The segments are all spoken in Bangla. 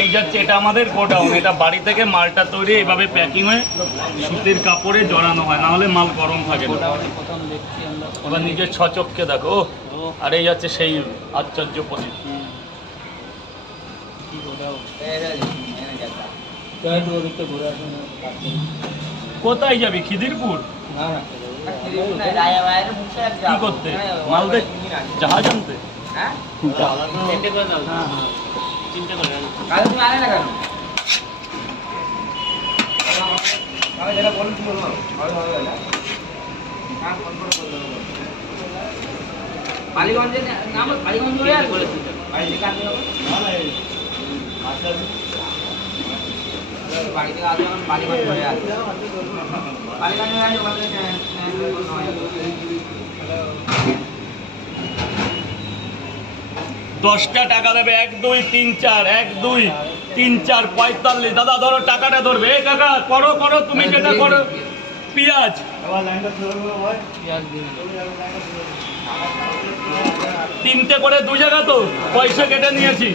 এই যাচ্ছে, এটা আমাদের গোডাউন। এটা বাড়ি থেকে মালটা তৈরি এইভাবে প্যাকিং হয়ে সুতির কাপড়ে জড়ানো হয়, না হলে মাল গরম থাকে না। এবার নিজের ছচককে দেখো। আর এই যাচ্ছে সেই আশ্চর্য প্রদীপ। কোথায় যাবি? খিদিরপুর? কি করতে? মাল দেখ, জাহাজ আনতে। বালিগঞ্জে নাম বালিগঞ্জ বাড়ি থেকে আসবে বালিগঞ্জ হয়ে আসবে। বালিগঞ্জ হয়ে আসবে। 10টা টাকা দেবে। 1 2 3 4, 1 2 3 4 45। দাদা ধরো, টাকাটা ধরবে। এই কাকা করো করো, তুমি যেটা করো। পেঁয়াজ 3টে করে 2 জায়গা তো পয়সা কেটে নিয়েছি।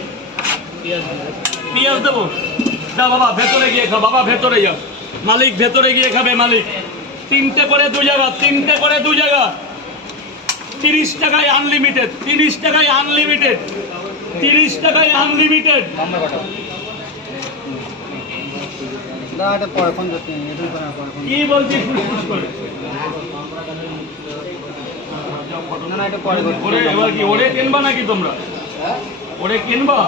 পেঁয়াজ দেবো। যা বাবা ভেতরে গিয়ে খা, বাবা ভেতরে যাও। মালিক ভেতরে গিয়ে খাবে মালিক। 3টে করে 2 জায়গা, 3টে করে 2 জায়গা। 30 টাকায় আনলিমিটেড, 30 টাকায় আনলিমিটেড, 30 টাকায় আনলিমিটেড। কি বলছি ফুসফুস করে? এবার কি ওরে কিনবা নাকি তোমরা? ওরে কিনবা?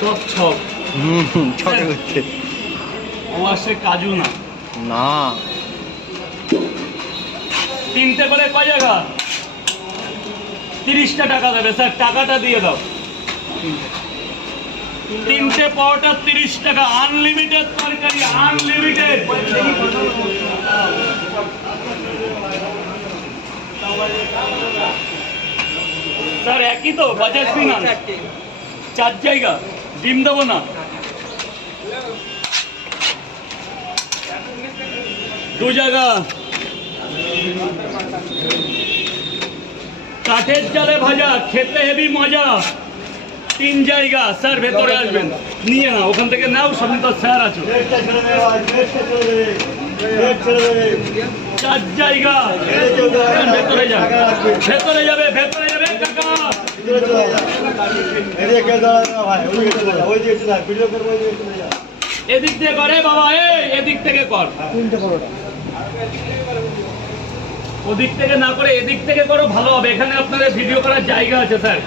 সব ছক। ছকে হচ্ছে ও আসে কাজু না। না। 3টে করে কয় জায়গা? 30টা টাকা দেবে স্যার, টাকাটা দিয়ে দাও। 3টে পাওয়াটা 30 টাকা, আনলিমিটেড তরকারি, আনলিমিটেড। স্যার একই তো, বাজাজ ফিনান্স। 4 জায়গা ডিম দেবো না? 2 জায়গা কাঠের জালে ভাজা, খেতে হেবি মজা। 3 জায়গা। স্যার ভেতরে আসবেন, নিয়ে না ওখান থেকে নাও, সামনে তো স্যার আছো। 4 জায়গা। ভেতরে যাবে, ভেতরে যাবে, ভেতরে যাবে কাকা। এদিক থেকে করে বাবা, এদিক থেকে কর। ওদিক থেকে না করে এদিক থেকে করো, ভালো হবে। এখানে আপনাদের ভিডিও করার জায়গা আছে স্যার।